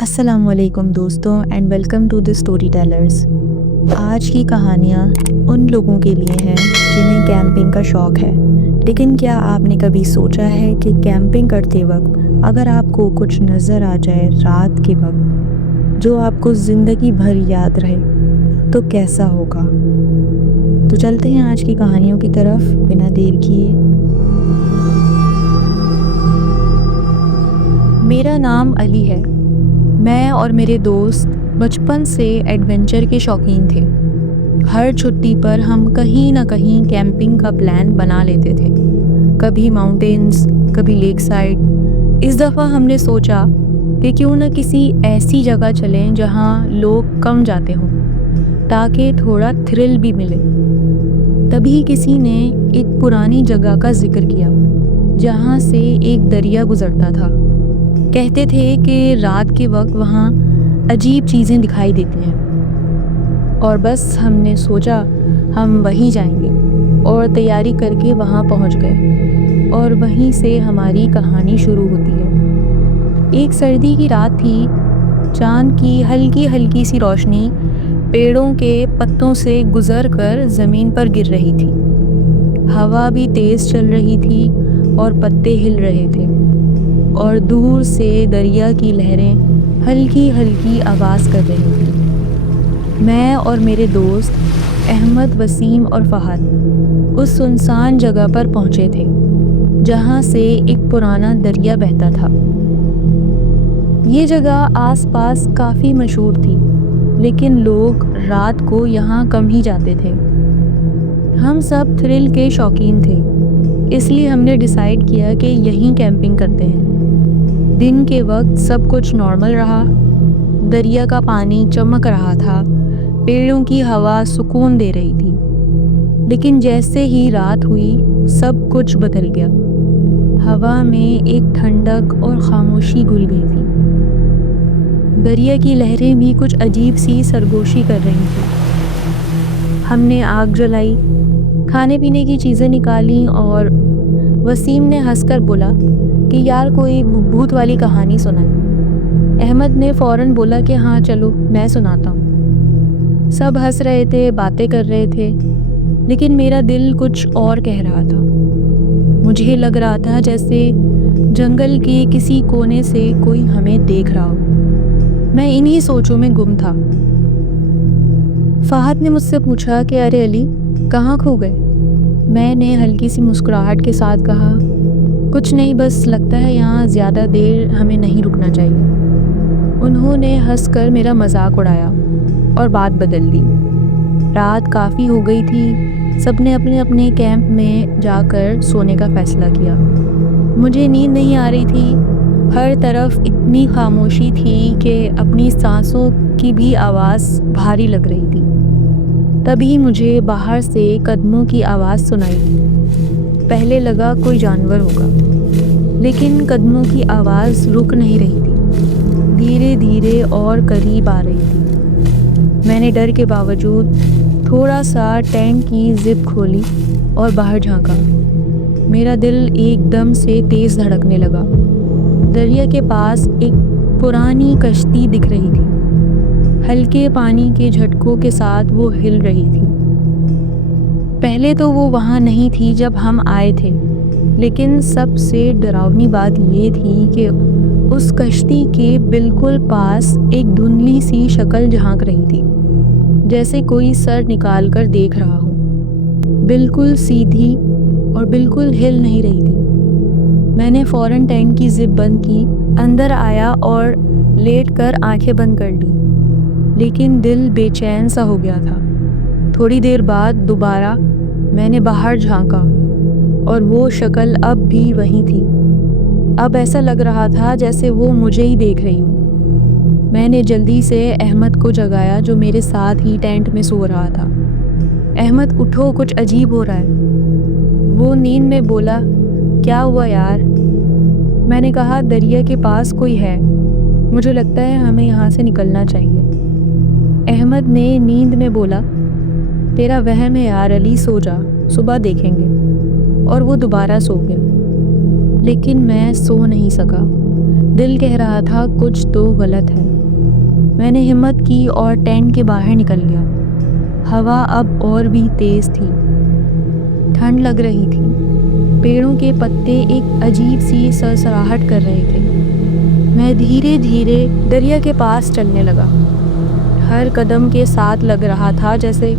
السلام علیکم دوستوں and welcome to the storytellers. آج کی کہانیاں ان لوگوں کے لیے ہیں جنہیں کیمپنگ کا شوق ہے، لیکن کیا آپ نے کبھی سوچا ہے کہ کیمپنگ کرتے وقت اگر آپ کو کچھ نظر آ جائے رات کے وقت جو آپ کو زندگی بھر یاد رہے تو کیسا ہوگا؟ تو چلتے ہیں آج کی کہانیوں کی طرف بنا دیر کیے۔ میرا نام علی ہے۔ میں اور میرے دوست بچپن سے ایڈونچر کے شوقین تھے۔ ہر چھٹی پر ہم کہیں نہ کہیں کیمپنگ کا پلان بنا لیتے تھے، کبھی ماؤنٹینز، کبھی لیک سائڈ۔ اس دفعہ ہم نے سوچا کہ کیوں نہ کسی ایسی جگہ چلیں جہاں لوگ کم جاتے ہوں تاکہ تھوڑا تھرل بھی ملے۔ تبھی کسی نے ایک پرانی جگہ کا ذکر کیا جہاں سے ایک دریا گزرتا تھا۔ کہتے تھے کہ رات کے وقت وہاں عجیب چیزیں دکھائی دیتی ہیں، اور بس ہم نے سوچا ہم وہیں جائیں گے اور تیاری کر کے وہاں پہنچ گئے، اور وہیں سے ہماری کہانی شروع ہوتی ہے۔ ایک سردی کی رات تھی، چاند کی ہلکی ہلکی سی روشنی پیڑوں کے پتوں سے گزر کر زمین پر گر رہی تھی۔ ہوا بھی تیز چل رہی تھی اور پتے ہل رہے تھے، اور دور سے دریا کی لہریں ہلکی ہلکی آواز کر رہی تھیں۔ میں اور میرے دوست احمد، وسیم اور فہد اس سنسان جگہ پر پہنچے تھے جہاں سے ایک پرانا دریا بہتا تھا۔ یہ جگہ آس پاس کافی مشہور تھی، لیکن لوگ رات کو یہاں کم ہی جاتے تھے۔ ہم سب تھرل کے شوقین تھے، اس لیے ہم نے ڈیسائیڈ کیا کہ یہیں کیمپنگ کرتے ہیں۔ دن کے وقت سب کچھ نارمل رہا، دریا کا پانی چمک رہا تھا، پیڑوں کی ہوا سکون دے رہی تھی۔ لیکن جیسے ہی رات ہوئی سب کچھ بدل گیا۔ ہوا میں ایک ٹھنڈک اور خاموشی گھل گئی تھی۔ دریا کی لہریں بھی کچھ عجیب سی سرگوشی کر رہی تھیں۔ ہم نے آگ جلائی، کھانے پینے کی چیزیں نکالیں، اور وسیم نے ہنس کر بولا کہ یار کوئی بھوت والی کہانی سنائیں۔ احمد نے فوراً بولا کہ ہاں چلو میں سناتا ہوں۔ سب ہنس رہے تھے، باتیں کر رہے تھے، لیکن میرا دل کچھ اور کہہ رہا تھا۔ مجھے لگ رہا تھا جیسے جنگل کے کسی کونے سے کوئی ہمیں دیکھ رہا ہو۔ میں انہی سوچوں میں گم تھا۔ فہد نے مجھ سے پوچھا کہ ارے علی کہاں کھو گئے؟ میں نے ہلکی سی مسکراہٹ کے ساتھ کہا کچھ نہیں، بس لگتا ہے یہاں زیادہ دیر ہمیں نہیں رکنا چاہیے۔ انہوں نے ہنس کر میرا مذاق اڑایا اور بات بدل دی۔ رات کافی ہو گئی تھی، سب نے اپنے اپنے کیمپ میں جا کر سونے کا فیصلہ کیا۔ مجھے نیند نہیں آ رہی تھی، ہر طرف اتنی خاموشی تھی کہ اپنی سانسوں کی بھی آواز بھاری لگ رہی تھی۔ تبھی مجھے باہر سے قدموں کی آواز سنائی دی۔ پہلے لگا کوئی جانور ہوگا، لیکن قدموں کی آواز رک نہیں رہی تھی، دھیرے دھیرے اور قریب آ رہی تھی۔ میں نے ڈر کے باوجود تھوڑا سا ٹینٹ کی زپ کھولی اور باہر جھانکا۔ میرا دل ایک دم سے تیز دھڑکنے لگا۔ دریا کے پاس ایک پرانی کشتی دکھ رہی تھی، ہلکے پانی کے جھٹکوں کے ساتھ وہ ہل رہی تھی۔ پہلے تو وہ وہاں نہیں تھی جب ہم آئے تھے، لیکن سب سے ڈراؤنی بات یہ تھی کہ اس کشتی کے بالکل پاس ایک دھندلی سی شکل جھانک رہی تھی، جیسے کوئی سر نکال کر دیکھ رہا ہو۔ بالکل سیدھی اور بالکل ہل نہیں رہی تھی۔ میں نے فوراً ٹینٹ کی زپ بند کی، اندر آیا اور لیٹ کر آنکھیں بند کر لی، لیکن دل بے چین سا ہو گیا تھا۔ تھوڑی دیر بعد دوبارہ میں نے باہر جھانکا، اور وہ شکل اب بھی وہیں تھی۔ اب ایسا لگ رہا تھا جیسے وہ مجھے ہی دیکھ رہی ہوں۔ میں نے جلدی سے احمد کو جگایا جو میرے ساتھ ہی ٹینٹ میں سو رہا تھا۔ احمد اٹھو، کچھ عجیب ہو رہا ہے۔ وہ نیند میں بولا کیا ہوا یار؟ میں نے کہا دریا کے پاس کوئی ہے، مجھے لگتا ہے ہمیں یہاں سے نکلنا چاہیے۔ احمد نے نیند میں بولا تیرا وہم ہے یار علی، سو جا، صبح دیکھیں گے۔ اور وہ دوبارہ سو گیا، لیکن میں سو نہیں سکا۔ دل کہہ رہا تھا کچھ تو غلط ہے۔ میں نے ہمت کی اور ٹینٹ کے باہر نکل گیا۔ ہوا اب اور بھی تیز تھی، ٹھنڈ لگ رہی تھی، پیڑوں کے پتے ایک عجیب سی سرسراہٹ کر رہے تھے۔ میں دھیرے دھیرے دریا کے پاس چلنے لگا۔ ہر قدم کے ساتھ لگ رہا تھا جیسے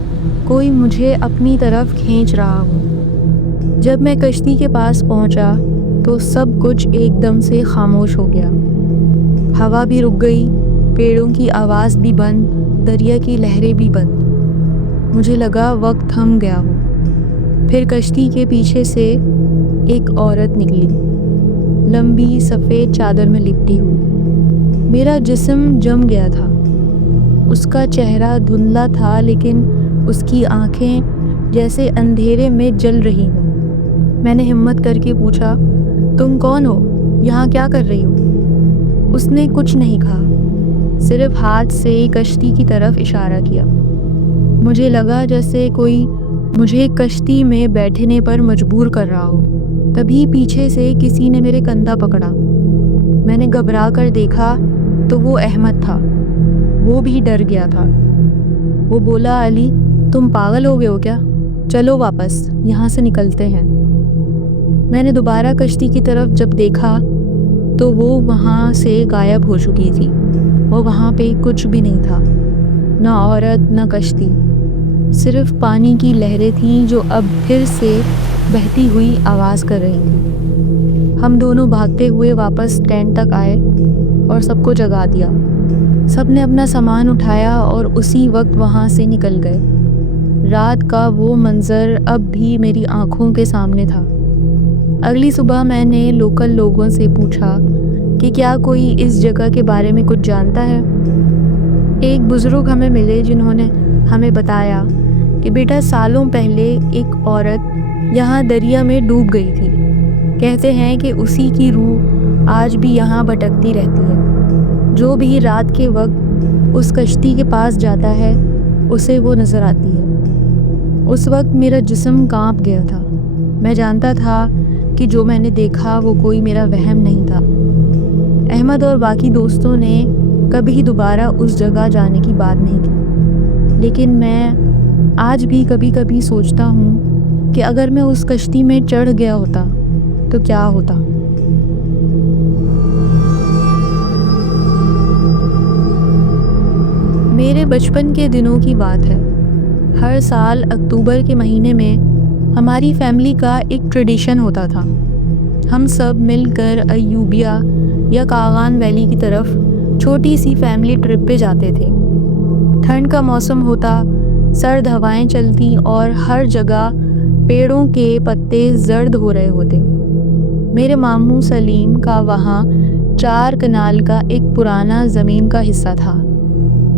کوئی مجھے اپنی طرف کھینچ رہا ہو۔ جب میں کشتی کے پاس پہنچا تو سب کچھ ایک دم سے خاموش ہو گیا۔ ہوا بھی رک گئی، پیڑوں کی آواز بھی بند، دریا کی لہریں بھی بند۔ مجھے لگا وقت تھم گیا ہو۔ پھر کشتی کے پیچھے سے ایک عورت نکلی، لمبی سفید چادر میں لپٹی ہوئی۔ میرا جسم جم گیا تھا۔ اس کا چہرہ دھندلا تھا لیکن اس کی آنکھیں جیسے اندھیرے میں جل رہی ہوں۔ میں نے ہمت کر کے پوچھا، تم کون ہو؟ یہاں کیا کر رہی ہو؟ اس نے کچھ نہیں کہا، صرف ہاتھ سے کشتی کی طرف اشارہ کیا۔ مجھے لگا جیسے کوئی مجھے کشتی میں بیٹھنے پر مجبور کر رہا ہو۔ تبھی پیچھے سے کسی نے میرے کندھا پکڑا۔ میں نے گھبرا کر دیکھا تو وہ احمد تھا۔ وہ بھی ڈر گیا تھا۔ وہ بولا، علی تم پاگل ہو گئے ہو کیا؟ چلو واپس، یہاں سے نکلتے ہیں۔ میں نے دوبارہ کشتی کی طرف جب دیکھا تو وہ وہاں سے غائب ہو چکی تھی، اور وہاں پہ کچھ بھی نہیں تھا، نہ عورت نہ کشتی، صرف پانی کی لہریں تھیں جو اب پھر سے بہتی ہوئی آواز کر رہی تھی۔ ہم دونوں بھاگتے ہوئے واپس ٹینٹ تک آئے اور سب کو جگا دیا۔ سب نے اپنا سامان اٹھایا اور اسی وقت وہاں سے نکل گئے۔ رات کا وہ منظر اب بھی میری آنکھوں کے سامنے تھا۔ اگلی صبح میں نے لوکل لوگوں سے پوچھا کہ کیا کوئی اس جگہ کے بارے میں کچھ جانتا ہے۔ ایک بزرگ ہمیں ملے جنہوں نے ہمیں بتایا کہ بیٹا سالوں پہلے ایک عورت یہاں دریا میں ڈوب گئی تھی۔ کہتے ہیں کہ اسی کی روح آج بھی یہاں بھٹکتی رہتی ہے۔ جو بھی رات کے وقت اس کشتی کے پاس جاتا ہے اسے وہ نظر آتی ہے۔ اس وقت میرا جسم کانپ گیا تھا۔ میں جانتا تھا کہ جو میں نے دیکھا وہ کوئی میرا وہم نہیں تھا۔ احمد اور باقی دوستوں نے کبھی دوبارہ اس جگہ جانے کی بات نہیں کی، لیکن میں آج بھی کبھی کبھی سوچتا ہوں کہ اگر میں اس کشتی میں چڑھ گیا ہوتا تو کیا ہوتا۔ میرے بچپن کے دنوں کی بات ہے۔ ہر سال اکتوبر کے مہینے میں ہماری فیملی کا ایک ٹریڈیشن ہوتا تھا۔ ہم سب مل کر ایوبیہ یا کاغان ویلی کی طرف چھوٹی سی فیملی ٹرپ پہ جاتے تھے۔ ٹھنڈ کا موسم ہوتا، سرد ہوائیں چلتی اور ہر جگہ پیڑوں کے پتے زرد ہو رہے ہوتے۔ میرے ماموں سلیم کا وہاں 4 کنال کا ایک پرانا زمین کا حصہ تھا،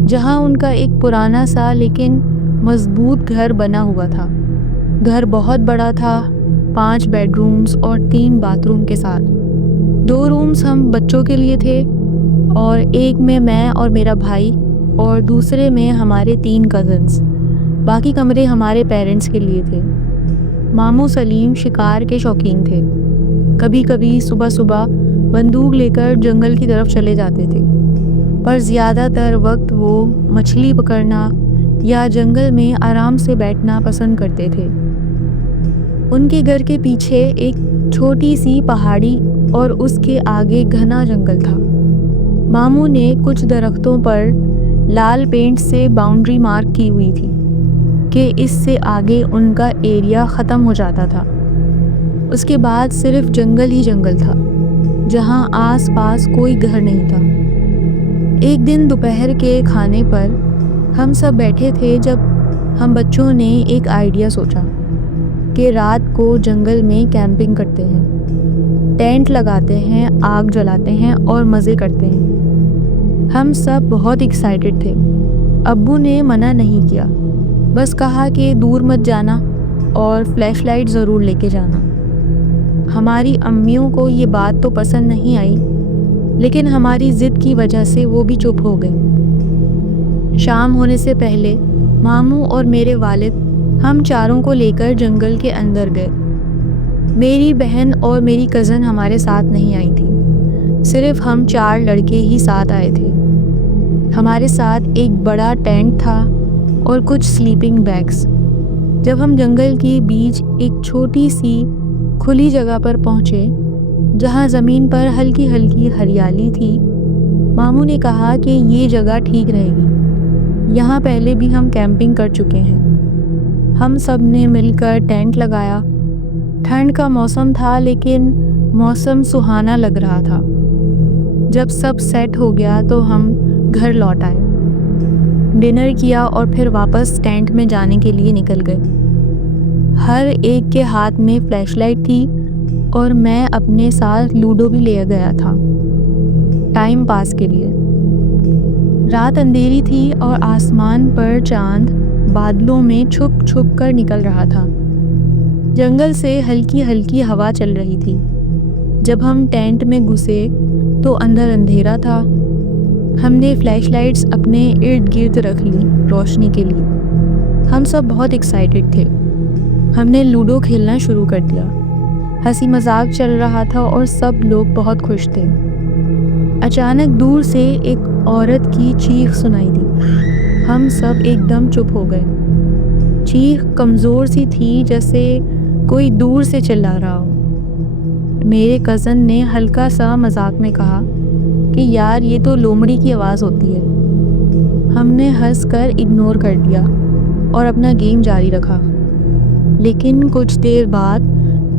جہاں ان کا ایک پرانا سا لیکن مضبوط گھر بنا ہوا تھا۔ گھر بہت بڑا تھا، 5 بیڈ رومز اور 3 باتھ روم کے ساتھ۔ 2 رومز ہم بچوں کے لیے تھے، اور ایک میں اور میرا بھائی، اور دوسرے میں ہمارے 3 کزنز۔ باقی کمرے ہمارے پیرنٹس کے لیے تھے۔ ماموں سلیم شکار کے شوقین تھے۔ کبھی کبھی صبح صبح بندوق لے کر جنگل کی طرف چلے جاتے تھے، پر زیادہ تر وقت وہ مچھلی پکڑنا یا جنگل میں آرام سے بیٹھنا پسند کرتے تھے۔ ان کے گھر کے پیچھے ایک چھوٹی سی پہاڑی اور اس کے آگے گھنا جنگل تھا۔ ماموں نے کچھ درختوں پر لال پینٹ سے باؤنڈری مارک کی ہوئی تھی کہ اس سے آگے ان کا ایریا ختم ہو جاتا تھا۔ اس کے بعد صرف جنگل ہی جنگل تھا، جہاں آس پاس کوئی گھر نہیں تھا۔ ایک دن دوپہر کے کھانے پر ہم سب بیٹھے تھے جب ہم بچوں نے ایک آئیڈیا سوچا کہ رات کو جنگل میں کیمپنگ کرتے ہیں، ٹینٹ لگاتے ہیں، آگ جلاتے ہیں اور مزے کرتے ہیں۔ ہم سب بہت ایکسائٹڈ تھے۔ ابو نے منع نہیں کیا، بس کہا کہ دور مت جانا اور فلیش لائٹ ضرور لے کے جانا۔ ہماری امیوں کو یہ بات تو پسند نہیں آئی، لیکن ہماری ضد کی وجہ سے وہ بھی چپ ہو گئے۔ شام ہونے سے پہلے ماموں اور میرے والد ہم چاروں کو لے کر جنگل کے اندر گئے۔ میری بہن اور میری کزن ہمارے ساتھ نہیں آئی تھی۔ صرف ہم 4 لڑکے ہی ساتھ آئے تھے۔ ہمارے ساتھ ایک بڑا ٹینٹ تھا اور کچھ سلیپنگ بیگس۔ جب ہم جنگل کے بیچ ایک چھوٹی سی کھلی جگہ پر پہنچے جہاں زمین پر ہلکی ہلکی ہریالی تھی، ماموں نے کہا کہ یہ جگہ ٹھیک رہے گی، یہاں پہلے بھی ہم کیمپنگ کر چکے ہیں۔ ہم سب نے مل کر ٹینٹ لگایا۔ ٹھنڈ کا موسم تھا لیکن موسم سہانا لگ رہا تھا۔ جب سب سیٹ ہو گیا تو ہم گھر لوٹ آئے، ڈنر کیا اور پھر واپس ٹینٹ میں جانے کے لیے نکل گئے۔ ہر ایک کے ہاتھ میں فلیش لائٹ تھی اور میں اپنے ساتھ لوڈو بھی لے گیا تھا ٹائم پاس کے لیے۔ رات اندھیری تھی اور آسمان پر چاند بادلوں میں چھپ چھپ کر نکل رہا تھا۔ جنگل سے ہلکی ہلکی ہوا چل رہی تھی۔ جب ہم ٹینٹ میں گھسے تو اندر اندھیرا تھا۔ ہم نے فلیش لائٹس اپنے ارد گرد رکھ لی روشنی کے لیے۔ ہم سب بہت ایکسائٹڈ تھے۔ ہم نے لوڈو کھیلنا شروع کر دیا۔ ہنسی مذاق چل رہا تھا اور سب لوگ بہت خوش تھے۔ اچانک دور سے ایک عورت کی چیخ سنائی دی۔ ہم سب ایک دم چپ ہو گئے۔ چیخ کمزور سی تھی، جیسے کوئی دور سے چلا رہا ہو۔ میرے کزن نے ہلکا سا مذاق میں کہا کہ یار یہ تو لومڑی کی آواز ہوتی ہے۔ ہم نے ہنس کر اگنور کر دیا اور اپنا گیم جاری رکھا۔ لیکن کچھ دیر بعد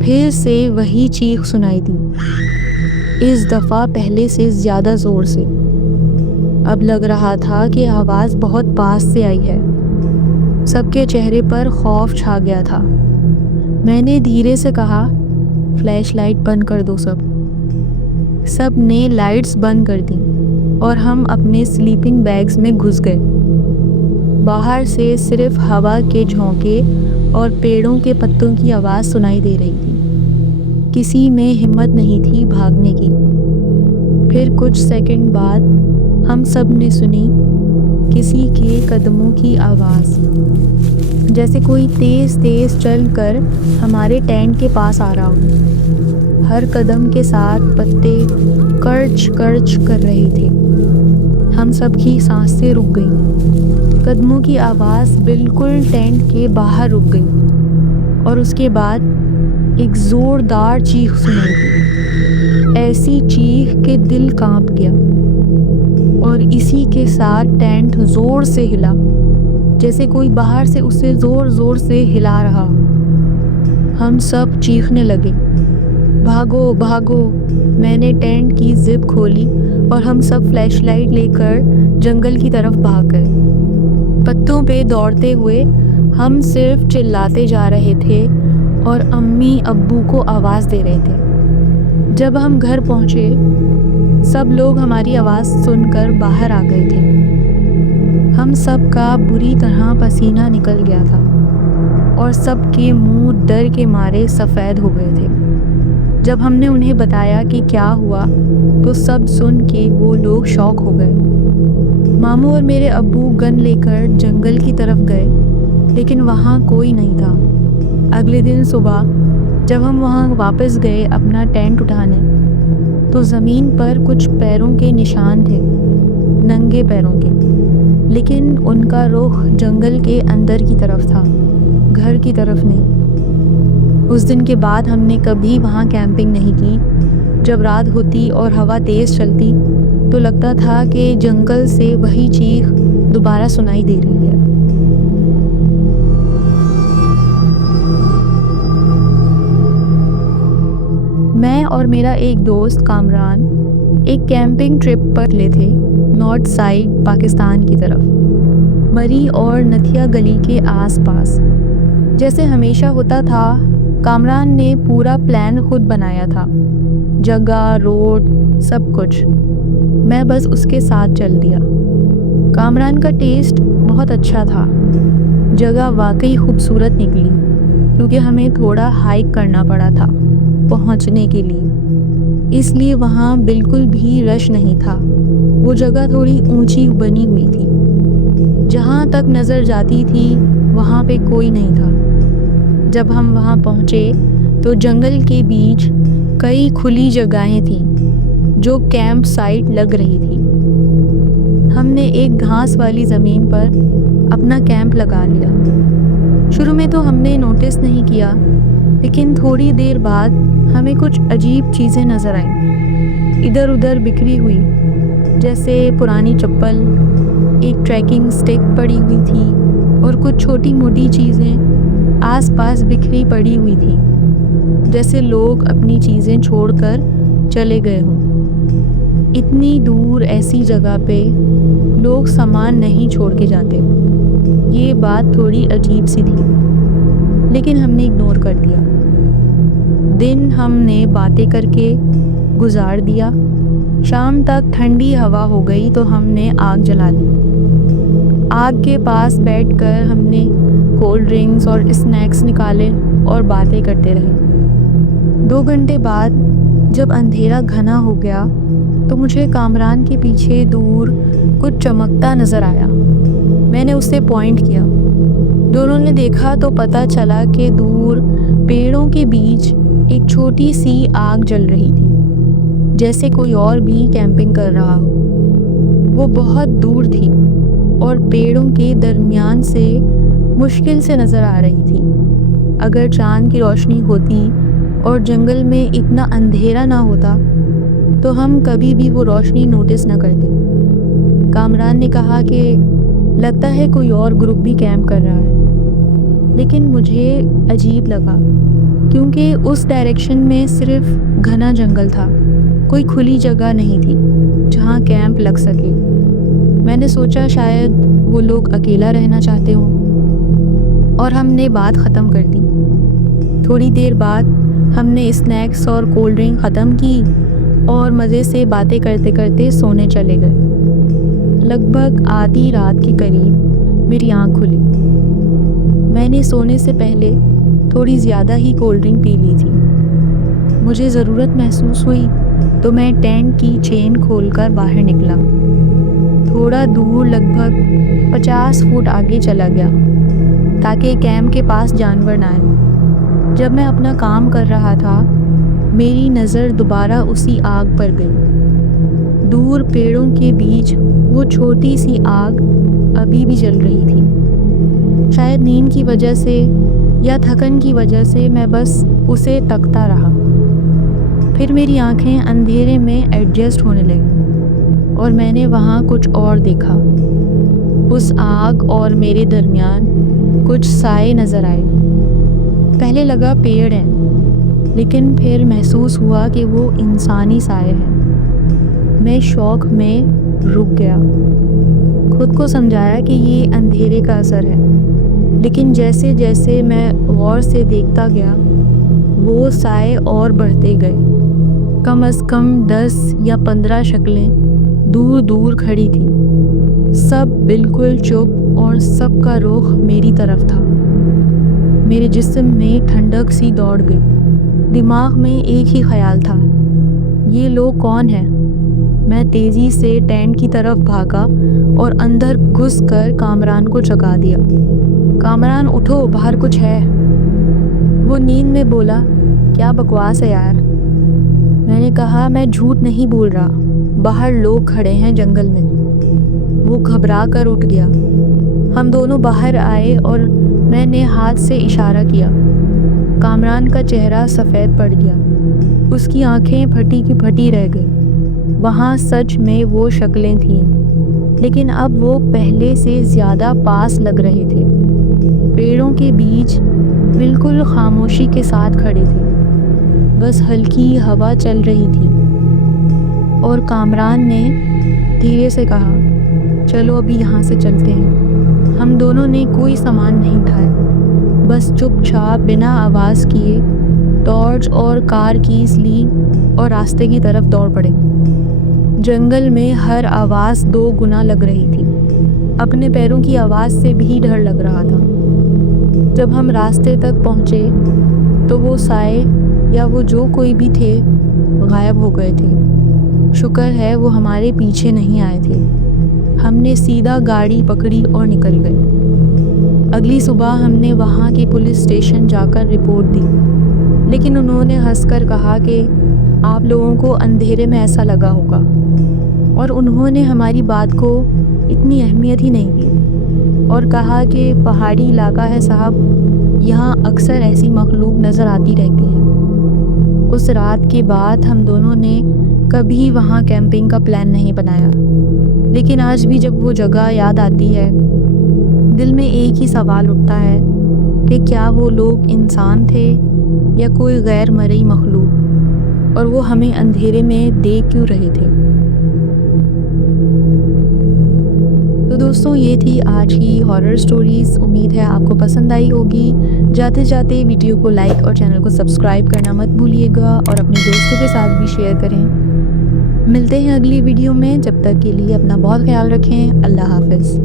پھر سے وہی چیخ سنائی دی، اس دفعہ پہلے سے زیادہ زور سے۔ اب لگ رہا تھا کہ آواز بہت پاس سے آئی ہے۔ سب کے چہرے پر خوف چھا گیا تھا۔ میں نے دھیرے سے کہا، فلیش لائٹ بند کر دو سب۔ سب نے لائٹس بند کر دیں اور ہم اپنے سلیپنگ بیگز میں گھس گئے۔ باہر سے صرف ہوا کے جھونکے اور پیڑوں کے پتوں کی آواز سنائی دے رہی تھی۔ کسی میں ہمت نہیں تھی بھاگنے کی۔ پھر کچھ سیکنڈ بعد ہم سب نے سنی کسی کے قدموں کی آواز، جیسے کوئی تیز تیز چل کر ہمارے ٹینٹ کے پاس آ رہا ہو۔ ہر قدم کے ساتھ پتے کرچ کرچ کر رہے تھے۔ ہم سب کی سانسیں رک گئیں۔ قدموں کی آواز بالکل ٹینٹ کے باہر رک گئی اور اس کے بعد ایک زوردار چیخ سنائی دی، ایسی چیخ کہ دل کانپ گیا، اور اسی کے ساتھ ٹینٹ زور سے ہلا، جیسے کوئی باہر سے اسے زور زور سے ہلا رہا۔ ہم سب چیخنے لگے، بھاگو بھاگو۔ میں نے ٹینٹ کی زپ کھولی اور ہم سب فلیش لائٹ لے کر جنگل کی طرف بھاگ گئے۔ پتوں پہ دوڑتے ہوئے ہم صرف چلاتے جا رہے تھے اور امی ابو کو آواز دے رہے تھے۔ جب ہم گھر پہنچے، سب لوگ ہماری آواز سن کر باہر آ گئے تھے۔ ہم سب کا بری طرح پسینہ نکل گیا تھا اور سب کے منہ ڈر کے مارے سفید ہو گئے تھے۔ جب ہم نے انہیں بتایا کہ کیا ہوا تو سب سن کے وہ لوگ شاک ہو گئے۔ ماموں اور میرے ابو گن لے کر جنگل کی طرف گئے، لیکن وہاں کوئی نہیں تھا۔ اگلے دن صبح جب ہم وہاں واپس گئے اپنا ٹینٹ اٹھانے، تو زمین پر کچھ پیروں کے نشان تھے، ننگے پیروں کے، لیکن ان کا رخ جنگل کے اندر کی طرف تھا، گھر کی طرف نہیں۔ اس دن کے بعد ہم نے کبھی وہاں کیمپنگ نہیں کی۔ جب رات ہوتی اور ہوا تیز چلتی تو لگتا تھا کہ جنگل سے وہی چیخ دوبارہ سنائی دے رہی ہے۔ میں اور میرا ایک دوست کامران ایک کیمپنگ ٹرپ پر نکلے تھے، نارتھ سائیڈ پاکستان کی طرف، مری اور نتھیا گلی کے آس پاس۔ جیسے ہمیشہ ہوتا تھا، کامران نے پورا پلان خود بنایا تھا، جگہ، روڈ، سب کچھ۔ میں بس اس کے ساتھ چل دیا۔ کامران کا ٹیسٹ بہت اچھا تھا۔ جگہ واقعی خوبصورت نکلی، کیونکہ ہمیں تھوڑا ہائیک کرنا پڑا تھا پہنچنے کے لیے، اس لیے وہاں بالکل بھی رش نہیں تھا۔ وہ جگہ تھوڑی اونچی بنی ہوئی تھی، جہاں تک نظر جاتی تھی وہاں پہ کوئی نہیں تھا۔ جب ہم وہاں پہنچے تو جنگل کے بیچ کئی کھلی جگہیں تھیں، جو کیمپ سائٹ لگ رہی تھی۔ ہم نے ایک گھاس والی زمین پر اپنا کیمپ لگا لیا۔ شروع میں تو ہم نے نوٹس نہیں کیا، لیکن تھوڑی دیر بعد ہمیں کچھ عجیب چیزیں نظر آئیں، ادھر ادھر بکھری ہوئی، جیسے پرانی چپل، ایک ٹریکنگ سٹک پڑی ہوئی تھی اور کچھ چھوٹی موٹی چیزیں آس پاس بکھری پڑی ہوئی تھیں، جیسے لوگ اپنی چیزیں چھوڑ کر چلے گئے ہوں۔ اتنی دور ایسی جگہ پہ لوگ سامان نہیں چھوڑ کے جاتے۔ یہ بات تھوڑی عجیب سی تھی، لیکن ہم نے اگنور کر دیا۔ دن ہم نے باتیں کر کے گزار دیا۔ شام تک ٹھنڈی ہوا ہو گئی تو ہم نے آگ جلا لی۔ آگ کے پاس بیٹھ کر ہم نے کولڈ ڈرنکس اور اسنیکس نکالے اور باتیں کرتے رہے۔ 2 گھنٹے بعد جب اندھیرا گھنا ہو گیا تو مجھے کامران کے پیچھے دور کچھ چمکتا نظر آیا۔ میں نے اسے پوائنٹ کیا۔ دونوں نے دیکھا تو پتہ چلا کہ دور پیڑوں کے بیچ ایک چھوٹی سی آگ جل رہی تھی، جیسے کوئی اور بھی کیمپنگ کر رہا ہو۔ وہ بہت دور تھی اور پیڑوں کے درمیان سے مشکل سے نظر آ رہی تھی۔ اگر چاند کی روشنی ہوتی اور جنگل میں اتنا اندھیرا نہ ہوتا تو ہم کبھی بھی وہ روشنی نوٹس نہ کرتے۔ کامران نے کہا کہ لگتا ہے کوئی اور گروپ بھی کیمپ کر رہا ہے، لیکن مجھے عجیب لگا کیونکہ اس ڈائریکشن میں صرف گھنا جنگل تھا، کوئی کھلی جگہ نہیں تھی جہاں کیمپ لگ سکے۔ میں نے سوچا شاید وہ لوگ اکیلا رہنا چاہتے ہوں، اور ہم نے بات ختم کر دی۔ تھوڑی دیر بعد ہم نے اسنیکس اور کولڈ ڈرنک ختم کی اور مزے سے باتیں کرتے کرتے سونے چلے گئے۔ لگ بھگ آدھی رات کے قریب میری آنکھ کھلی۔ میں نے سونے سے پہلے تھوڑی زیادہ ہی کولڈ ڈرنک پی لی تھی۔ مجھے ضرورت محسوس ہوئی تو میں ٹینٹ کی چین کھول کر باہر نکلا۔ تھوڑا دور لگ بھگ 50 فٹ آگے چلا گیا تاکہ کیمپ کے پاس جانور نہ آئے۔ جب میں اپنا کام کر رہا تھا میری نظر دوبارہ اسی آگ پر گئی۔ دور پیڑوں کے بیچ وہ چھوٹی سی آگ ابھی بھی جل رہی تھی۔ شاید نیند کی وجہ سے یا تھکن کی وجہ سے میں بس اسے تکتا رہا۔ پھر میری آنکھیں اندھیرے میں ایڈجسٹ ہونے لگیں اور میں نے وہاں کچھ اور دیکھا۔ اس آگ اور میرے درمیان کچھ سائے نظر آئے۔ پہلے لگا پیڑ ہیں، لیکن پھر محسوس ہوا کہ وہ انسانی سائے ہیں۔ میں شوق میں رک گیا، خود کو سمجھایا کہ یہ اندھیرے کا اثر ہے، لیکن جیسے جیسے میں غور سے دیکھتا گیا وہ سائے اور بڑھتے گئے۔ کم از کم 10 یا 15 شکلیں دور دور کھڑی تھیں، سب بالکل چپ اور سب کا رخ میری طرف تھا۔ میرے جسم میں ٹھنڈک سی دوڑ گئی۔ دماغ میں ایک ہی خیال تھا، یہ لوگ کون ہیں؟ میں تیزی سے ٹینٹ کی طرف بھاگا اور اندر گھس کر کامران کو جگا دیا۔ کامران اٹھو، باہر کچھ ہے۔ وہ نیند میں بولا، کیا بکواس ہے یار۔ میں نے کہا میں جھوٹ نہیں بول رہا، باہر لوگ کھڑے ہیں جنگل میں۔ وہ گھبرا کر اٹھ گیا۔ ہم دونوں باہر آئے اور میں نے ہاتھ سے اشارہ کیا۔ کامران کا چہرہ سفید پڑ گیا، اس کی آنکھیں پھٹی کی پھٹی رہ گئیں۔ وہاں سچ میں وہ شکلیں تھیں، لیکن اب وہ پہلے سے زیادہ پاس لگ رہے تھے۔ پیڑوں کے بیچ بالکل خاموشی کے ساتھ کھڑے تھے، بس ہلکی ہوا چل رہی تھی۔ اور کامران نے دھیرے سے کہا، چلو ابھی یہاں سے چلتے ہیں۔ ہم دونوں نے کوئی سامان نہیں اٹھایا، بس چپ چاپ بنا آواز کیے ٹارچ اور کار کیز لی اور راستے کی طرف دوڑ پڑے۔ جنگل میں ہر آواز 2 گنا لگ رہی تھی، اپنے پیروں کی آواز سے بھی ڈر لگ رہا تھا۔ جب ہم راستے تک پہنچے تو وہ سائے یا وہ جو کوئی بھی تھے غائب ہو گئے تھے۔ شکر ہے وہ ہمارے پیچھے نہیں آئے تھے۔ ہم نے سیدھا گاڑی پکڑی اور نکل گئے۔ اگلی صبح ہم نے وہاں کے پولیس اسٹیشن جا کر رپورٹ دی، لیکن انہوں نے ہنس کر کہا کہ آپ لوگوں کو اندھیرے میں ایسا لگا ہوگا اور انہوں نے ہماری بات کو اتنی اہمیت ہی نہیں دی اور کہا کہ پہاڑی علاقہ ہے صاحب، یہاں اکثر ایسی مخلوق نظر آتی رہتی ہیں۔ اس رات کے بعد ہم دونوں نے کبھی وہاں کیمپنگ کا پلان نہیں بنایا، لیکن آج بھی جب وہ جگہ یاد آتی ہے دل میں ایک ہی سوال اٹھتا ہے کہ کیا وہ لوگ انسان تھے یا کوئی غیر مرئی مخلوق، اور وہ ہمیں اندھیرے میں دیکھ کیوں رہے تھے۔ تو دوستوں، یہ تھی آج کی ہارر سٹوریز، امید ہے آپ کو پسند آئی ہوگی۔ جاتے جاتے ویڈیو کو لائک اور چینل کو سبسکرائب کرنا مت بھولیے گا اور اپنے دوستوں کے ساتھ بھی شیئر کریں۔ ملتے ہیں اگلی ویڈیو میں، جب تک کے لیے اپنا بہت خیال رکھیں۔ اللہ حافظ۔